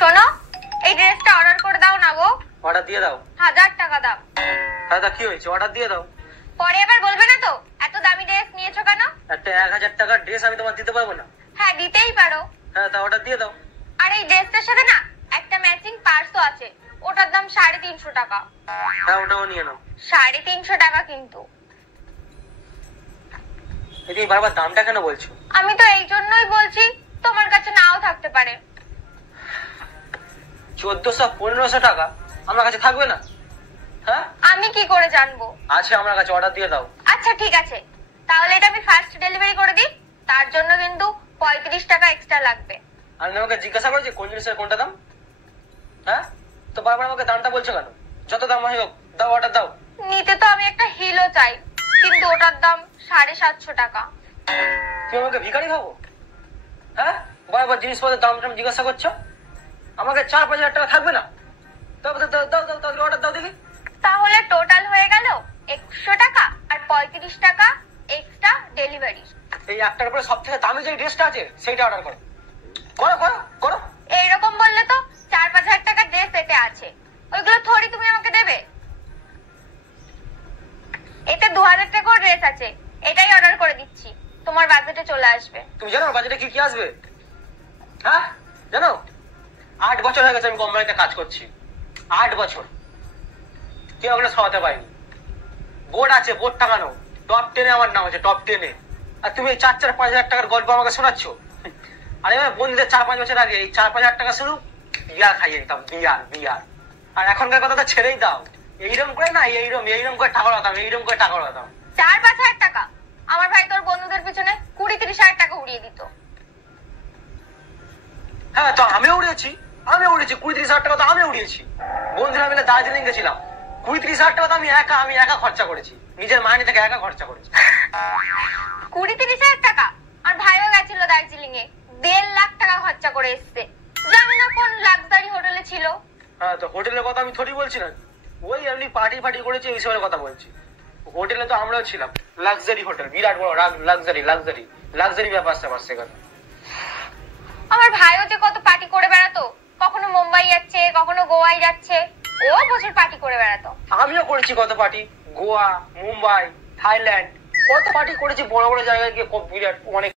শোনো, এই ড্রেসটা অর্ডার করে দাও না গো। অর্ডার দিয়ে দাও। 1000 টাকা দাও। দাদা কি হয়েছে, অর্ডার দিয়ে দাও। পরে আবার বলবে না তো এত দামি ড্রেস নিয়েছো কেন। একটা 1000 টাকার ড্রেস আমি তোমার দিতে পারবো না। হ্যাঁ দিতেই পারো। হ্যাঁ তা অর্ডার দিয়ে দাও। আর এই ড্রেসটার সাথে না একটা ম্যাচিং পার্সও আছে, ওটার দাম 350 টাকা। হ্যাঁ ওটাও নিয়ে নাও। 350 টাকা কিন্তু। এই বারবার দামটা কেন বলছো? আমি তো এই জন্যই বলছি, তোমার কাছে নাও থাকতে পারে। 1400-1500 টাকা আমার কাছে থাকবে না? হ্যাঁ আমি কি করে জানবো? আছে আমার কাছে, অর্ডার দিয়ে দাও। আচ্ছা ঠিক আছে, তাহলে এটা আমি ফার্স্ট ডেলিভারি করে দিই। তার জন্য কিন্তু 35 টাকা এক্সট্রা লাগবে। আমি আমাকে জিজ্ঞাসা করেছি কোন জিনিসের কোনটা দাম। হ্যাঁ তো বারবার আমাকে দামটা বলছো কেন? যত দাম হয় হোক, দাও অর্ডার দাও। নিতে তো আমি একটা হিলও চাই, কিন্তু ওটার দাম 750 টাকা। তুমি আমাকে ভিখারি ভাবো? হ্যাঁ বারবার জিনিসপত্রের দাম টাম জিজ্ঞাসা করছো। আমাকে 4-5 হাজার টাকা থাকবে না? দাও দাও দাও দাও দাও অর্ডার দাও দেখি। তাহলে টোটাল হয়ে গেল 100 টাকা আর 35 টাকা এক্সট্রা ডেলিভারি। এই একটার উপরে সব থেকে দামি যে ড্রেসটা আছে সেইটা অর্ডার করো। করো করো করো। এইরকম বললে তো 4-5 হাজার টাকার ড্রেস এতে আছে, ওইগুলো থোড়ি তুমি আমাকে দেবে। এতে 2000 টাকার ড্রেস আছে, এটাই অর্ডার করে দিচ্ছি, তোমার বাজেটে চলে আসবে। তুমি জানো বাজেটে কি কি আসবে? হ্যাঁ জানো, 8 বছর হয়ে গেছে আমি কোম্পানিতে কাজ করছি। 8 বছর কেউ ওগুলো সরাতে পারিনি। বোর্ড আছে, বোর্ড টাঙানো, টপ 10-এ আমার নাম আছে, টপ 10-এ। আর তুমি 4-5 হাজার টাকার গল্প আমাকে শোনাচ্ছ। আরে আমার বন্ধুদের 4-5 বছর আগে এই 4-5 হাজার টাকা শুরু বিয়ার খাইয়ে দিতাম, বিয়ার বিয়ার। আর এখনকার কথা তো ছেড়েই দাও। এইরকম করে না, এইরকম করে টাকা উড়াতাম, এইরকম করে টাকা উড়াতাম। 4-5 হাজার টাকা? আমার ভাই তোর বন্ধুদের পিছনে 20-30 হাজার টাকা উড়িয়ে দিত। হ্যাঁ তো আমিও উড়িয়েছি 20-30 হাজার টাকা তো আমি উড়িয়েছি। বন্ধুরা মিলে দার্জিলিং গেছিলাম, 20-30 হাজার টাকা তো আমি একা খরচা করেছি, নিজের মাইনে থেকে একা খরচা করেছি। 20-30 হাজার টাকা? আর ভাইও গেছিল দার্জিলিং এ, 1.5 লাখ টাকা খরচা করে এসছে, জানি না কোন লাক্সারি হোটেলে ছিল। হ্যাঁ তো হোটেলের কথা আমি থোড়ি বলছি না, ওই এমনি পার্টি করেছি এইসবের কথা বলছি। হোটেলে তো আমরাও ছিলাম, লাক্সারি হোটেল, বিরাট বড় লাক্সারি ব্যাপার স্যাপার সেখানে। আমার ভাইও যে কত পার্টি করে বেড়াতো, কখনো মুম্বাই যাচ্ছে, কখনো গোয়ায় যাচ্ছে, ও বছর পার্টি করে বেড়াতো। আমিও করেছি কত পার্টি, গোয়া, মুম্বাই, থাইল্যান্ড, কত পার্টি করেছি, বড় বড় জায়গায় গিয়ে বিরাট অনেক।